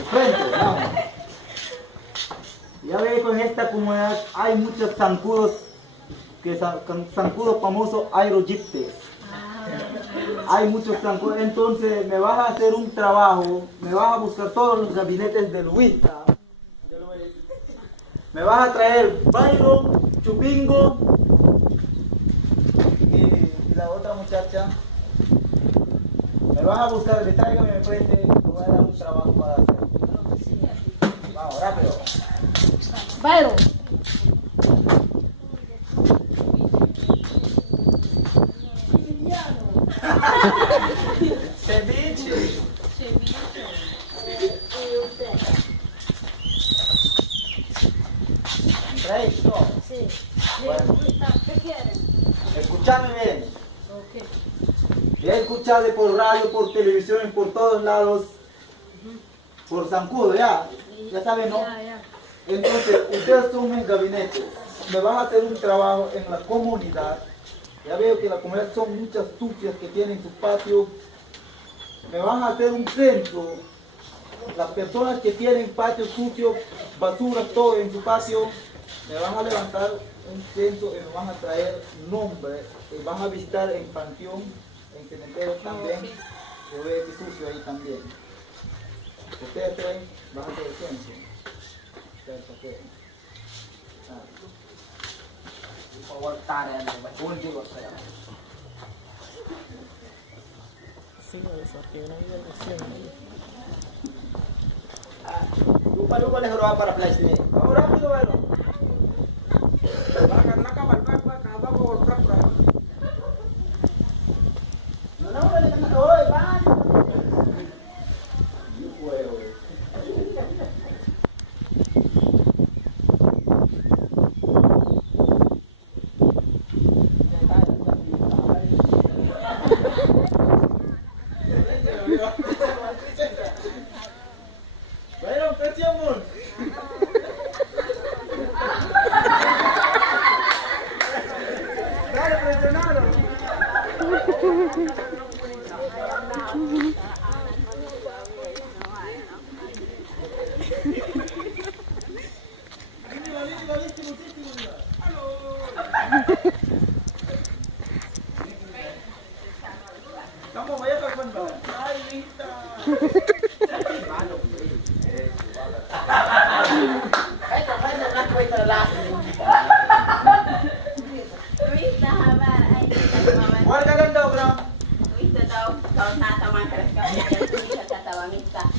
frente, vamos. Ya ve que en esta comunidad hay muchos zancudos, zancudos famosos aerogyptes. Hay muchos zancudos, entonces me vas a hacer un trabajo, me vas a buscar todos los gabinetes de Luisa. Me vas a traer Byron, Chupingo y la otra muchacha. Me vas a buscar, tráigame me preste, te voy a dar un trabajo para hacer. Vamos, rápido. Byron. Ceviche. ¿Traes? Sí. Bueno. ¿Qué quieren? Escúchame bien. Ok. He escuchado por radio, por televisión, por todos lados, por zancudo, ya saben, ¿no? Ya. Entonces, ustedes son mis gabinetes. Me van a hacer un trabajo en la comunidad. Ya veo que la comunidad son muchas sucias que tienen su patio. Me van a hacer un censo. Las personas que tienen patio sucio, basura, todo en su patio, me van a levantar un censo y me van a traer nombres. Y van a visitar en panteón, en cementerio también. Yo veo que es sucio ahí también. Ustedes tres van a hacer el censo. Lupa les roba para plastic. Vamos rápido, bueno.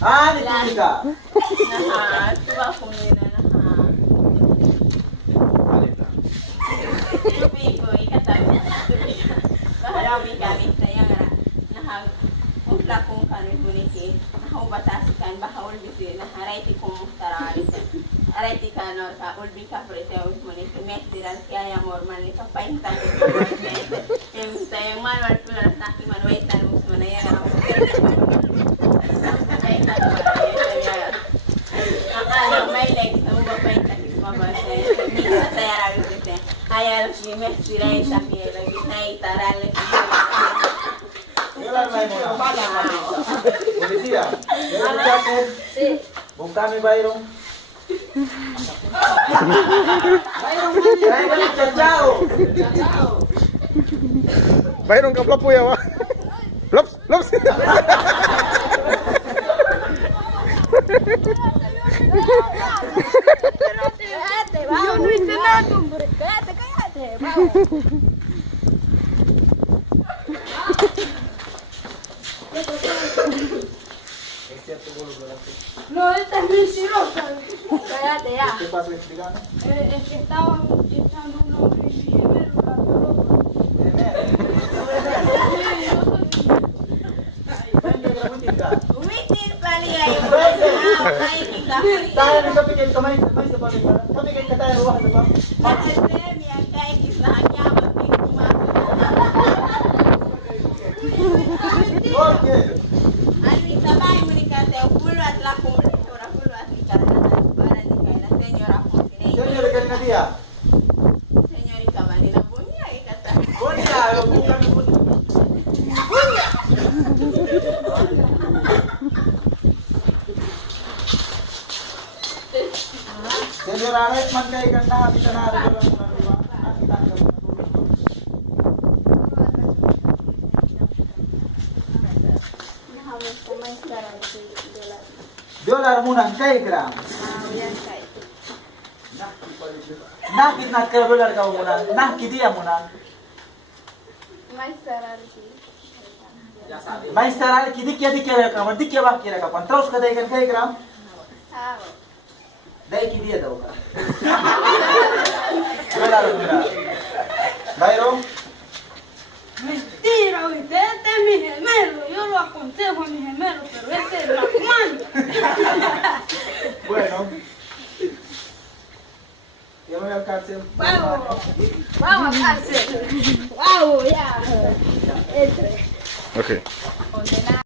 Ah, ni Tulika. Tuwa ko nila Chupingo, ikatabi. Baharawi kami saya utla kung kami buniti. Nahubatasikan bahawul bisi naharaiti kung muhtararisan. Araiti ka no ka ulbi ka prete ulbi muniti mestiran kaya morman ni kapaintan. Em saya manual pulas nakti manuaitan musmanaya na. May legs na umapaintan ni mabasa. Minsa tayara bisi. Ayal si mestiran sa kaya ginay taral. Policía, ¿quieres Sí. Buscame Byron. Byron, el chachao. Byron ka flop po yawa. Flops, flops. Cállate, vamos. Yo no hice nada, hombre. Cállate, vamos. No, esta es mentirosa. Cállate ya. ¿Qué pasó explicando? Es que estaban echando un hombre y me lo ropa. Umitin pali ayo. Ay, tinggal. Tayo na sa pikit kamay sa pamilya. Sa pikit ka tayo ruwag sa pamilya. Makasaya niya kay kisahnya magpikuma. Okay. Alwi sabay mo ni kate pulwat la ko ora pulwat ni karana para ni kay la señora ko kini. Señor, ¿qué le decía? Señorita Vanina punya ikata. Bunya, lo bukan bunya. Señor Aret, man kayo ganda, bisa na rin lang muna, di ba? Nakita ka muna tulog. $1 muna, kay gram. Nakit na ka $1 ka muna, nakit dia muna. Maestra Ali, dikya ka, dikya ba kira ka, pantraus ka dahil kay gram? Dahil dia daw ka. $1 muna. Bayro? Mentira, usted es mi gemelo. Yo lo aconsejo a mi gemelo, pero ese es la mano. Bueno. Ya me voy al cárcel. Vamos a cárcel. Vamos, ya. Entre. Okay.